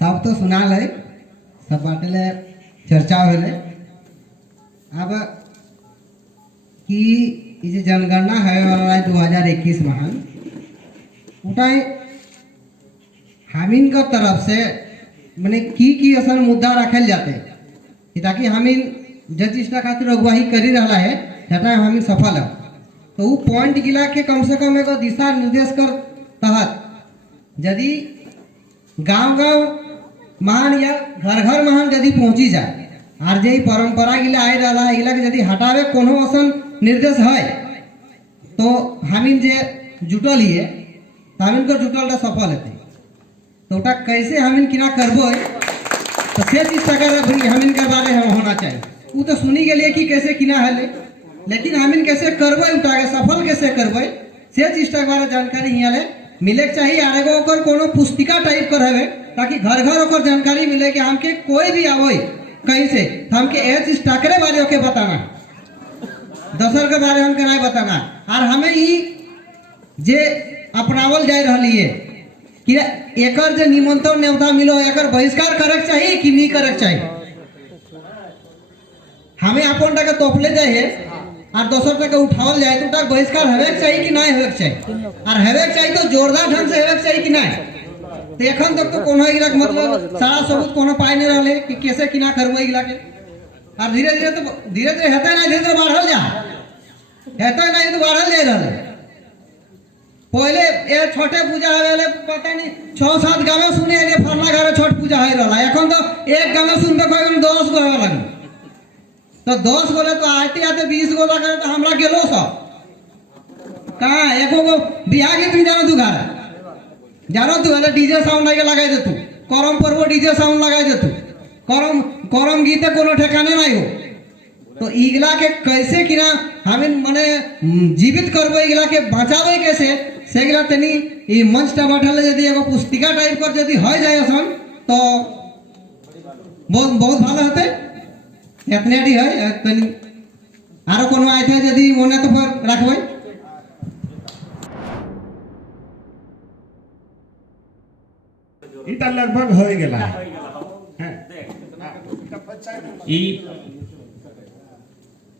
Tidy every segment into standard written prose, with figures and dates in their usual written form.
सब तो सुना ले सब बाटे चर्चा होले। अब कि ये जनगणना है वाला 2021 महान उठाए हमीन का तरफ से मैंने की असल मुद्दा रखल जाते ताकि हमीन जज इष्टा खातिर अगुवाही करी रहा है जटा हमीन सफल है। तो वो पॉइंट गिला के कम से कम एगो दिशा निर्देश कर तहत यदि गांव-गांव महान या घर-घर महान यदि पहुंची जाए और जे परंपरा गिला आए रहा है गिला के यदि हटावे कोनो असन निर्देश है तो हमीन जे जुटल ही है तो हमीन को जुटल सफल है। तो उटा कैसे हमीन किना करबो तो से चीज तक हमीन के बारे में होना चाहिए। वो तो सुनी के लिए कि कैसे किना है लेकिन हमीन कैसे करबे उठा के सफल कैसे करबे से चीज तक बारे जानकारी हिया ले मिले चाहिए। और एगो ओकर कोनो पुस्तिका टाइप कर हवे ताकि घर घर ओकर जानकारी मिले कि हमके कोई भी आवई कहीं से तो हमके ए चीज टाकरे बारे ओके बताना दोसर के बारे हमके नहीं बताना। और हमें ही जे अपनावल जाए रही है कि एकर जे निमंत्रण न्योता मिलो एकर बहिष्कार करक चाहिए कि नहीं करक चाहिए। हमें अपन टका तोपले जाए और दोसर टका उठावल जाए तो बहिष्कार हेवे चाहिए कि नहीं हेवे चाहिए और हेवे चाहिए तो जोरदार ढंग से हेवे चाहिए कि नहीं। तो एखन तक तो कोनो इलाक मतलब सारा सबूत कोनो पाए नहीं रहले कि कैसे किना करबो इला के। और धीरे धीरे हेतै नहीं धीरे बढ़ल जा हेतै नहीं तो बढ़ल जाए रहले। पहले ये छोटे पूजा हवे पता नहीं 6-7 गांव में सुने ले फरना घर छठ पूजा है रहला एखन तो एक गांव में सुनबे कोई 10 गो होवे लगे तो 10 गोले तो आते आते 20 गो लगे तो हमरा गेलो सब कहां एको गो बियाह के तुम जानो तू घर जानो तू वाला डीजे साउंड लगाई दे तू करम पर वो डीजे साउंड लगाई दे तू करम गीत कोनो ठिकाने नहीं हो। तो इगला के कैसे किना हमें माने जीवित करबो इगला के बचावे कैसे सेगला तनी ई मंच टा बैठल यदि एगो पुस्तिका टाइप कर यदि हो जाए असन तो बहुत भालो होते एतने डी है तनी आरो कोनो आइ थे यदि मोने तो फिर रखबै इता लगभग हो गेला है ई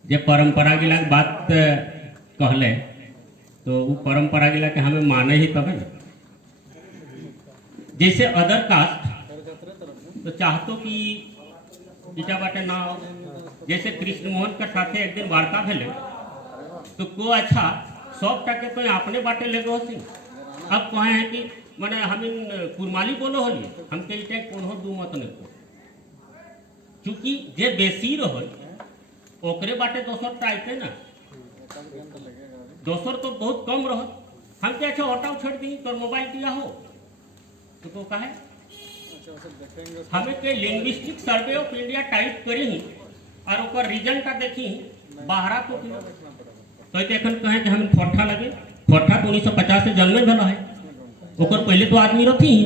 जे परंपरा गिला बात कहले तो वो परंपरा गिला के हमें माने ही तब जैसे अदर कास्ट तो चाहतो कि इटा बाटे ना जैसे कृष्ण मोहन के साथे एक दिन वार्ता भेले तो को अच्छा सब टके कोई अपने बाटे ले गो होती। अब कहे हैं कि माने हम कुरमाली बोलो होली हमके इटे कोनो दू मत नहीं को क्योंकि जे बेसी रहो ओकरे बाटे दोसर टाइपे ना दोसर तो बहुत कम रहो हम क्या अच्छा ऑटो छोड़ दी तो मोबाइल दिया हो तो कहे हमें के linguistic survey of India type करी और ओकर रीजन का देखी बाहरा तो एखन कहे कि हम फोठा लगे फोठा तो 1950 से जन्मे भेल है ओकर पहले तो आदमी रहती ही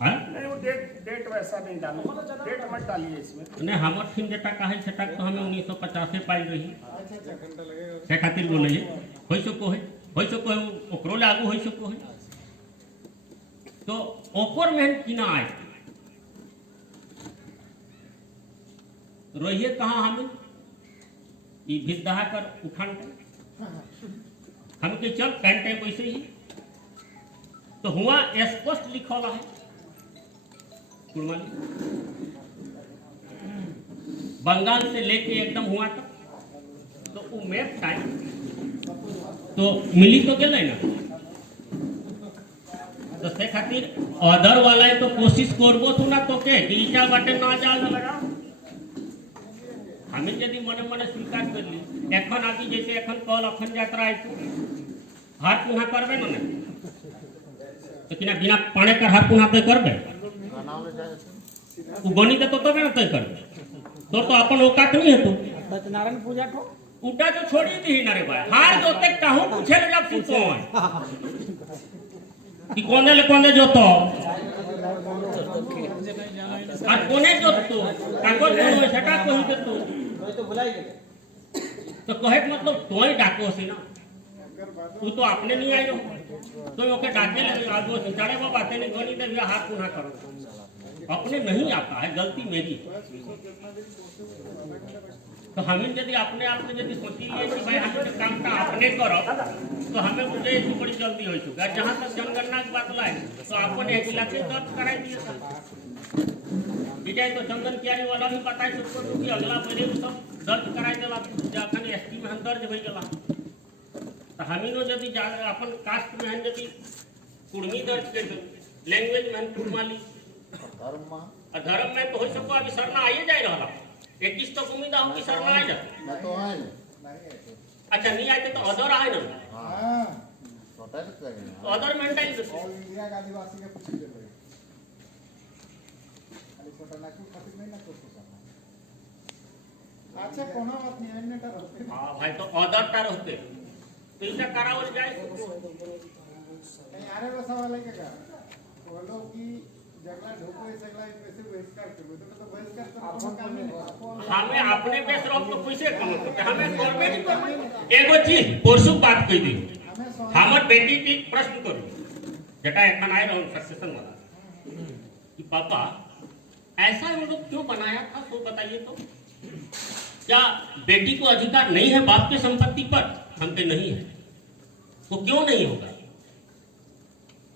नहीं वो डेट वैसा नहीं डालो डेट मत डालिए इसमें नहीं हमर फिन डेटा काहे छटा तो हमें 1950 से पाई रही से खातिर बोले होई सको है ओकरो लागू होई सको है तो ओकर में किना आए रहिए कहां हमें ई भिद्दा कर उठान हम के चल कैंटे वैसे ही तो हुआ स्पष्ट लिखल है बंगाल से लेके एकदम हुआ तक तो वो मैप टाइम तो मिली तो गए ना तो से खातिर अदर वाला तो कोशिश करबो तू ना तो के ईटा बाटे ना जाल लगा हमें यदि मने मने स्वीकार कर ली एखन आदि जैसे एखन कल अखन यात्रा आई हाथ पुहा करबे ना तो किना बिना पाने कर हाथ पुहा पे करबे वो बनी तो तबे ना तय करबे तो अपन औकात नहीं है तो सत्यनारायण पूजा को उटा तो छोड़ी दी ना रे भाई हार जोते कहूं पूछे लग तू कौन कि कोने जोतो आ कोने जोतो कागज कोनो छटा कहि दे तू तो भुलाई गेले तो कहे मतलब तोय डाको सी ना वो तो आपने नहीं आई रहो तो ओके डाके लगे आज वो चढ़े वो बातें नहीं धोनी दे हाथ पुनः करो अपने नहीं आता है गलती मेरी। तो हमें यदि अपने आप में यदि सोची लिए कि भाई हम काम का अपने करो तो हमें मुझे इसकी बड़ी जल्दी हो चुका है। जहाँ तक जनगणना की बात लाए तो आपने 1 लाख दर्ज कराई दिए था विजय तो चंदन कियारी वाला भी पता है सबको क्योंकि अगला महीने में सब दर्ज कराई देला जखन एसटी में हम दर्ज हो गला तो हमी यदि अपन कास्ट में हम यदि कुर्मी दर्ज कर लैंग्वेज में हम कुर्माली धर्म में तो हो सको अभी सरना आइए जाए रहा 21 तो उम्मीद हो कि सरना आए जा अच्छा नहीं आते तो अदर आए ना तो अदर मेंटेन इंदिरा गांधी वासी के पूछ ले छोटा नाकू खातिर नहीं ना कुछ अच्छा कोनो बात नहीं अन्य का रहते हां भाई तो अदर टा रहते तो इनका करावल जाए नहीं आरे बसा वाले का बोलो कि जगला ढोको सगला पैसे बहिष्कार करो तो बहिष्कार तो काम नहीं हमें अपने बेस रोक तो पैसे कम हमें गवर्नमेंट को एगो चीज परसु बात कह दी हमर बेटी की प्रश्न करो जटा एखन आए रहो सक्सेशन वाला कि पापा ऐसा हम लोग क्यों बनाया था तो बताइए तो क्या बेटी को अधिकार नहीं है बाप की संपत्ति पर हम पे नहीं है तो क्यों नहीं होगा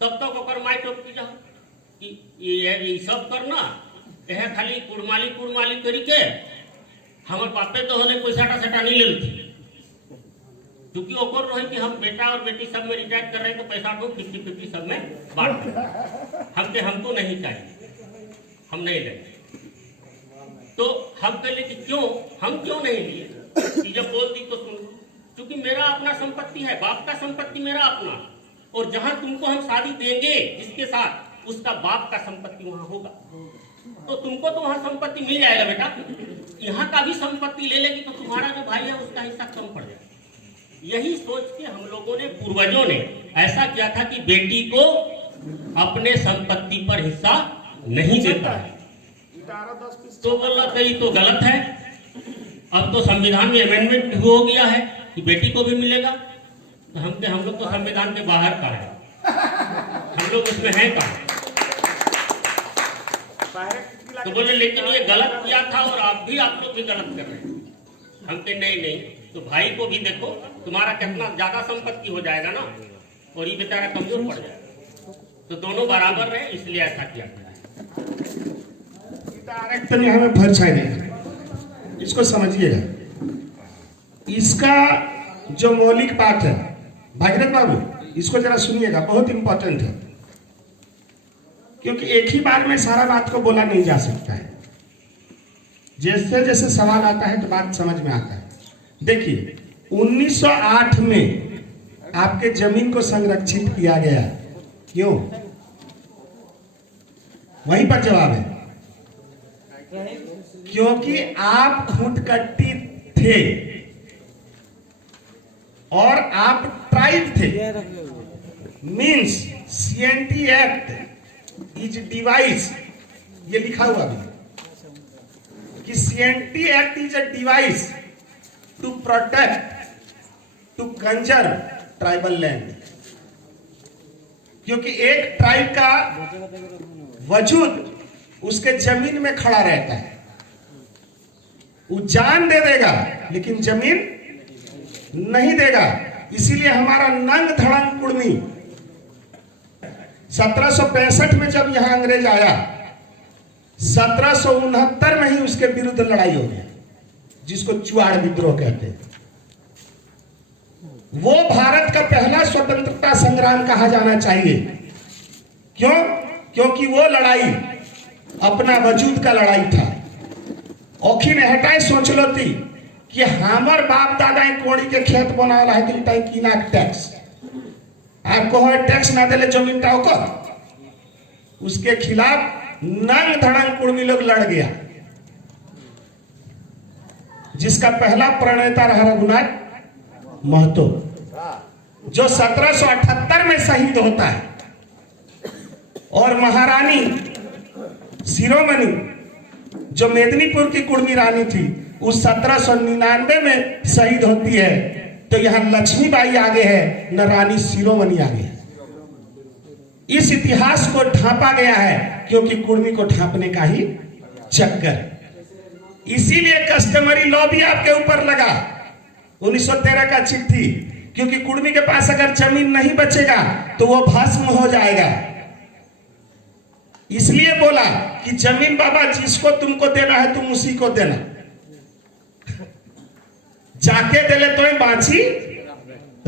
तब तक ओकर माई टोप की जा कि ये सब करना यह खाली कुड़माली करी के हमारे बापे तो होले कोई साटा नहीं लेती क्योंकि ओकर रहे कि हम बेटा और बेटी सब में रिटायर कर रहे हैं तो पैसा को 50-50 सब में बांट दें हमको नहीं चाहिए हम नहीं लेंगे तो हम कहले कि हम क्यों नहीं लिए जब बोल दी तो सुन क्योंकि मेरा अपना संपत्ति है बाप का संपत्ति मेरा अपना और जहां तुमको हम शादी देंगे जिसके साथ उसका बाप का संपत्ति वहां होगा तो तुमको तो वहां संपत्ति मिल जाएगा बेटा यहाँ का भी संपत्ति ले लेगी तो तुम्हारा जो भाई है उसका हिस्सा कम पड़ जाएगा। यही सोच के हम लोगों ने पूर्वजों ने ऐसा किया था कि बेटी को अपने संपत्ति पर हिस्सा नहीं देता है तो बोला तो ये तो गलत है। अब तो संविधान में अमेंडमेंट हो गया है कि बेटी को भी मिलेगा तो हम लोग तो संविधान के बाहर का है हम लोग उसमें हैं कहाँ तो बोले लेकिन ये गलत किया था और आप लोग भी गलत कर रहे हैं हम कहे नहीं तो भाई को भी देखो तुम्हारा कितना ज्यादा संपत्ति हो जाएगा ना और ये बेचारा कमजोर पड़ जाएगा तो दोनों बराबर रहे इसलिए ऐसा किया गया आरक्षण में हमें फर्ज है इसको समझिएगा इसका जो मौलिक बात है भागीरथ बाबू इसको जरा सुनिएगा बहुत इंपॉर्टेंट है क्योंकि एक ही बार में सारा बात को बोला नहीं जा सकता है जैसे जैसे सवाल आता है तो बात समझ में आता है। देखिए 1908 में आपके जमीन को संरक्षित किया गया क्यों वहीं पर जवाब है क्योंकि आप खूंटकट्टी थे और आप ट्राइब थे means CNT act is device ये लिखा हुआ भी कि CNT act is a device to protect to conserve tribal land क्योंकि एक ट्राइब का वजूद उसके जमीन में खड़ा रहता है वो जान दे देगा लेकिन जमीन नहीं देगा इसीलिए हमारा नंग धड़ंग कुर्मी 1765 में जब यहां अंग्रेज आया 1769 में ही उसके विरुद्ध लड़ाई हो गई जिसको चुआड़ विद्रोह कहते हैं। वो भारत का पहला स्वतंत्रता संग्राम कहा जाना चाहिए क्यों क्योंकि वो लड़ाई अपना वजूद का लड़ाई था औखी ने हटाए सोच लो थी कि हमार बाप दादा कोड़ी के खेत बना रहा है तो कीना टैक्स आपको टैक्स ना देले जमीन टाओ को उसके खिलाफ नंग धड़ंग कुर्मी लोग लड़ गया जिसका पहला प्रणेता रहा रघुनाथ महतो जो 1778 में शहीद होता है और महारानी शिरोमणि जो मेदिनीपुर की कुर्मी रानी थी उस 1799 में शहीद होती है तो यहाँ लक्ष्मीबाई आगे है न रानी शिरोमणि आगे है। इस इतिहास को ढांपा गया है क्योंकि कुर्मी को ढांपने का ही चक्कर। इसीलिए कस्टमरी लॉ भी आपके ऊपर लगा 1913 का चिट्ठी, क्योंकि कुर्मी के पास अगर जमीन नहीं बचेगा तो वो भस्म हो जाएगा। इसलिए बोला कि जमीन बाबा जिसको तुमको देना है तुम उसी को देना, जाके देले तो बाँची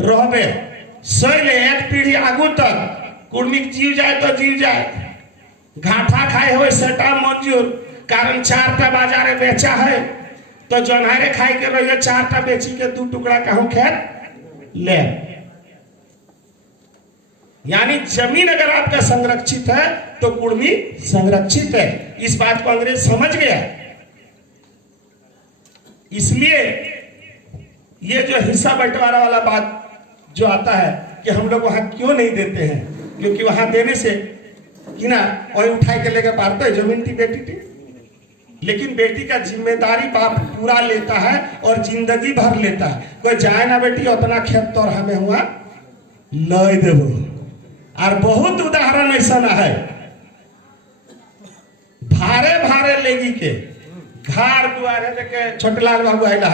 रहबे सैले एक पीढ़ी आगू तक कुर्मी जीव जाए तो जीव जाए, घाटा खाए हो सेटा मंजूर, कारण 4टा बाजारे बेचा है तो जनहारे खाए के रहिए 4टा बेची के 2 टुकड़ा कहूं खेत ले। यानी जमीन अगर आपका संरक्षित है तो कुर्मी संरक्षित है। इस बात को अंग्रेज समझ गया। इसलिए ये जो हिस्सा बंटवारा वाला बात जो आता है कि हम लोग वहां क्यों नहीं देते हैं, क्योंकि वहां देने से कि ना वही उठाए के लेकर पारता है जमीन की बेटी थी, लेकिन बेटी का जिम्मेदारी बाप पूरा लेता है और जिंदगी भर लेता है। कोई जाए ना बेटी उतना खेत तो हमें हुआ लय देवो। और बहुत उदाहरण ऐसा ना है, भारे भारे लेगी के घर दुआरे लेके छोटलाल बाबू आइला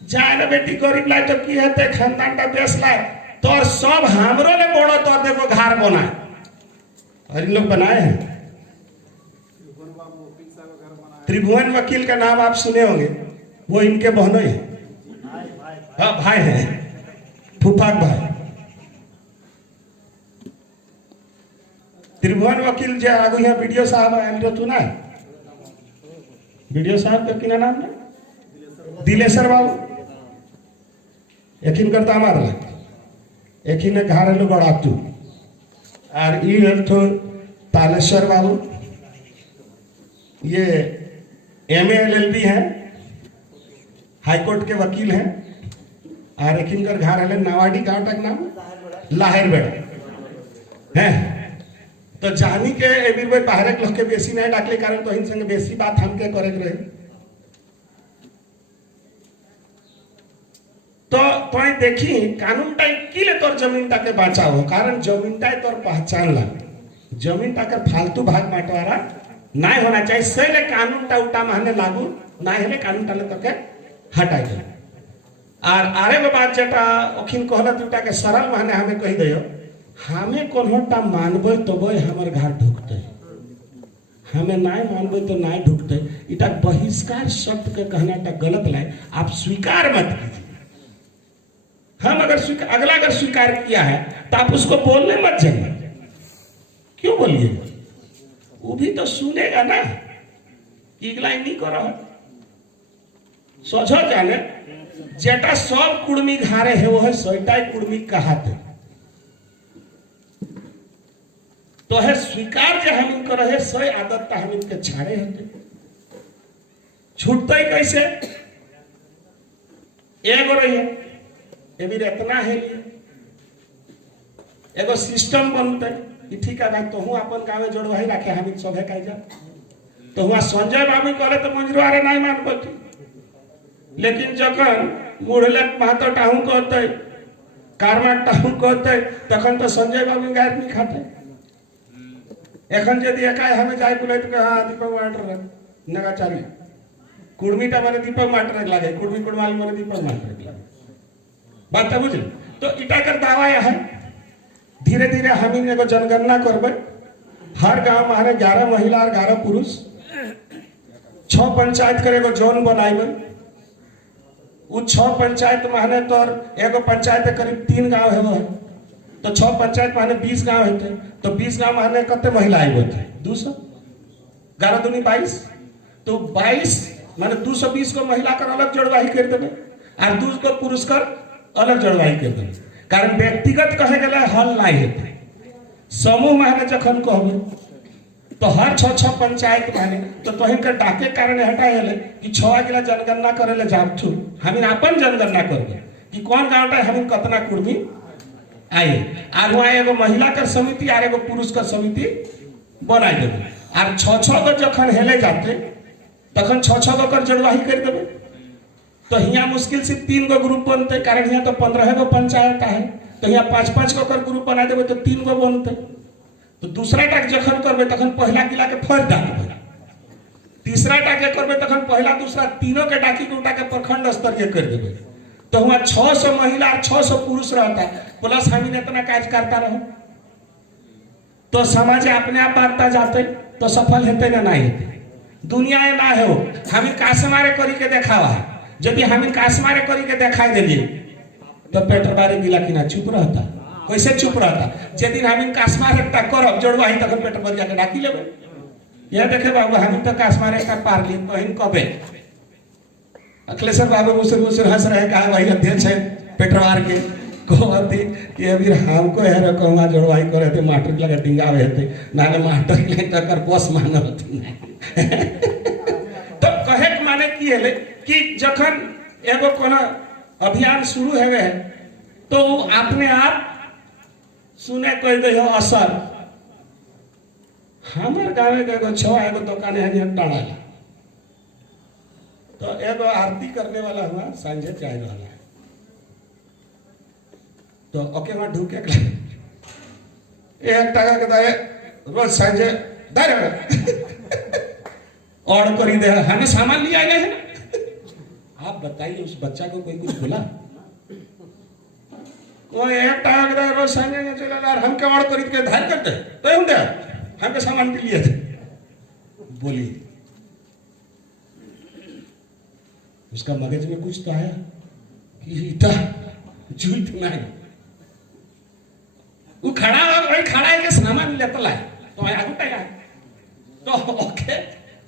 जाए ना बेटी गरीब लाए तो की है खानदान का बेस लाए तो सब हमरो ले बड़ो तो देखो घर बनाए, और इन लोग बनाए हैं। त्रिभुवन वकील का नाम आप सुने होंगे, वो इनके बहनों है, हाँ भाई हैं, फूफाक भाई। त्रिभुवन वकील जो आगू यहाँ वीडियो साहब आए तो तू ना वीडियो साहब का किना नाम ना दिलेश्वर बाबू, यकीन करता हमारा एक ने घर लोग गड़ातू और ये तो तालेश्वर बाबू, ये MA LLB है, हाईकोर्ट के वकील हैं, और एक घर है नवाडी गांव तक नाम लाहेरबेड़ है। तो जानी के एबीर भाई बाहर के लोग के बेसी नहीं डाकले कारण तो इन संग बेसी बात हमके करे रहे। तो देखी कानून टाई किले तोर जमीन टाके बचाओ, कारण जमीन टाई तोर पहचान ला, जमीन टाकर फालतू भाग बंटवारा नहीं होना चाहिए। सही कानून टा उल्टा माने लागू नहीं है, कानून टाले तके हटाई दे। और आरे वो बात जेटा अखिन कहला दुटा के सरल माने हमें कही दियो, हमें कोनोटा मानबे तो बे हमर घर ढुकते, हमें नहीं मानबे तो नहीं ढुकते। इटा बहिष्कार शब्द के कहना टा गलत लाए, आप स्वीकार मत कीजिए। हम अगर अगला अगर स्वीकार किया है तो आप उसको बोलने मत जाइए, क्यों बोलिए, वो भी तो सुनेगा ना कि इगलाई नहीं कर रहा। सोचो जाने जेटा सब कुर्मी घारे है वो है सोईटा कुर्मी कहाते, तो है स्वीकार जो हम इनको रहे सोई आदत हम इनके छाड़े होते, छूटते कैसे। एगो रही है ये भी इतना है, एगो सिस्टम बनते ठीक है भाई, तो हूँ अपन गाँव में जोड़वाही रखे हम सब कह जा, तो हुआ संजय बाबू कहले तो मंजूर नहीं मान पाती, लेकिन जखन मुढ़लक महतो टाहू कहते कारमाट टाहू कहते तखन तो संजय बाबू गाय नहीं खाते। एखन यदि एकाय हमें जाए बोले तो हाँ दीपक मास्टर नगाचारी कुर्मीटा मैंने दीपक मास्टर लगे, कुर्मी कुड़वाल मैंने दीपक मास्टर लगे, बात बुझ। तो इटा कर दावा यह है धीरे धीरे हम एगो जनगणना करबे, हर गांव में 11 महिला और 11 पुरुष, 6 पंचायत करे एगो जोन बनाइबे। उ 6 पंचायत माने तो एगो पंचायत करीब 3 गांव है, वो है तो 6 पंचायत माने 20 गांव होते, तो 20 गांव माने कते महिला आई होते 200, 11 दूनी 22, तो 22 माने 220 को महिला कर अलग जोड़वाही कर देवे और 2 को पुरुष कर अलग जोड़वाही कर देवे। कारण व्यक्तिगत कहे गए हल नहीं होते, समूह माने जखन कहबे तो हर 6 पंचायत माने तो तोहिन के डाके कारण हटाए कि 6 अगला जनगणना करे ले जाब थू, हम अपन जनगणना करबे कि कौन गांव टा हम कतना कुर्मी आए, और वहाँ एगो महिला कर समिति और एगो पुरुष कर समिति बनाई देवे, और 6 गो जखन हेले जाते तखन 6 गो कर जोड़वाही कर देवे। तो यहाँ मुश्किल से 3 गो ग्रुप बनते, कारण यहाँ तो 15 गो पंचायत है, तो यहाँ 5-5 गो कर ग्रुप बना देवे तो 3 गो बनते। तो दूसरा टाक जखन करबे तखन पहला जिला के फर्ज डालबे, तीसरा टाक जे करबे तखन पहला दूसरा तीनों के डाकी के उठा के प्रखंड स्तरीय कर देबे। तो वहाँ 600 महिला और 600 पुरुष रहता, प्लस हम इतना कार्य करता रहो, तो समाज अपने आप बांटता जाते, तो सफल होते ना नहीं होते। दुनिया में ना हो हम कासमारे करी के देखावा है, यदि हम कासमारे करी के देखा दिलिए तो पेटर बारे गिला कि ना चुप रहता, कैसे चुप रहता। जिन हम कासमारे करब जोड़वा ही तक पेटर बरिया के डाकी लेबे। यह देखे बाबू हम तो कासमारे का पार ली बहन कबे अखिलेश्वर बाबू मुसर मुसर हंस रहे, कहा वही अध्यक्ष है पेटरवार के कहती कि अभी हमको है कहूँ जोड़वाई करे थे मास्टर लगे डिंगावे थे ना मास्टर ले टक्कर बस मानो तो कहे के माने की है कि जखन एगो कोनो अभियान शुरू है तो अपने आप सुने कोई दे असर। हमारे गाँव के एगो 6 एगो दुकान है यहाँ टाड़ा, तो एगो आरती करने वाला हुआ सांझे चाय वाला है, तो ओके वहां ढूके एक टका के दाए रोज सांझे दाए और करी दे हमें सामान लिया आए हैं। आप बताइए उस बच्चा को कोई कुछ बोला? कोई एक टका के दाए रोज सांझे चला यार हम क्या और करी के धार करते तो हम दे हमके सामान भी लिए थे। बोलिए उसका मगज में कुछ तो आया कि इतना झूठ नहीं, वो खड़ा वही खड़ा है कि सामान लेता लाए तो वही आगू पेगा तो ओके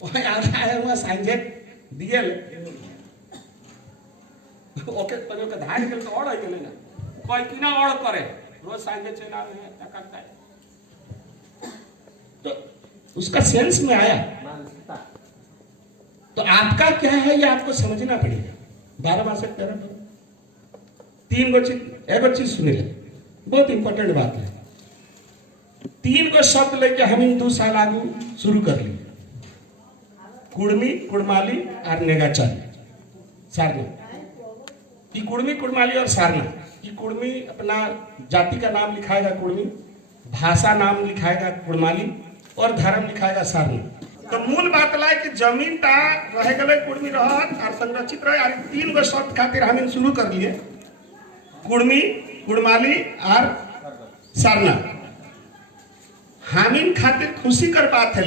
वही आधा है वो सांझे दिए ओके तो के धार के तो और है के ना कोई किना और करे रोज सांझे चला है तक है तो उसका सेंस में आया। तो आपका क्या है ये आपको समझना पड़ेगा। 12 मास 3 गो चीज एगो चीज सुनी ले, बहुत इंपॉर्टेंट बात है। 3 गो शब्द लेके हम 2 साल आगू शुरू कर लिए, कुड़मी कुड़माली और नेगाचारी सारना। ये कुड़मी कुड़माली और सारना, ये कुड़मी अपना जाति का नाम लिखाएगा कुड़मी, भाषा नाम लिखाएगा कुड़माली और धर्म लिखाएगा सारना। तो मूल बात ला कि जमीन ता रह गए कुड़मी रहत और संरक्षित रहे और 3 गो शब्द खातिर हम शुरू कर लिए, कुड़मी कुड़माली और सारना। हामिन खातिर खुशी कर बात है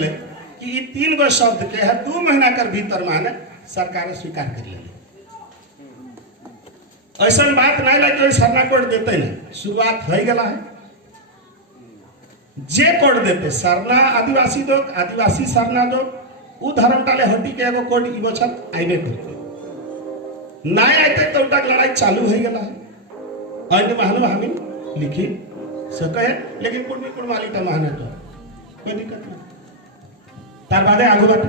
कि ये 3 गो शब्द के है 2 महीना कर भीतर माने सरकार स्वीकार कर ले। ऐसा बात नहीं लगे सरना कोड देते ना, शुरुआत हो गला है जे कोड देते सरना आदिवासी दो आदिवासी सरना दो उ धर्म टाले हटी के एगो कोड ई बचल आइने करते ना आते तो उनका लड़ाई चालू हो गला है। अन्य महान हमिन लिखी सके लेकिन कुड़मी कुड़माली का महान तो कोई दिक्कत नहीं तार बादे आगू बाटे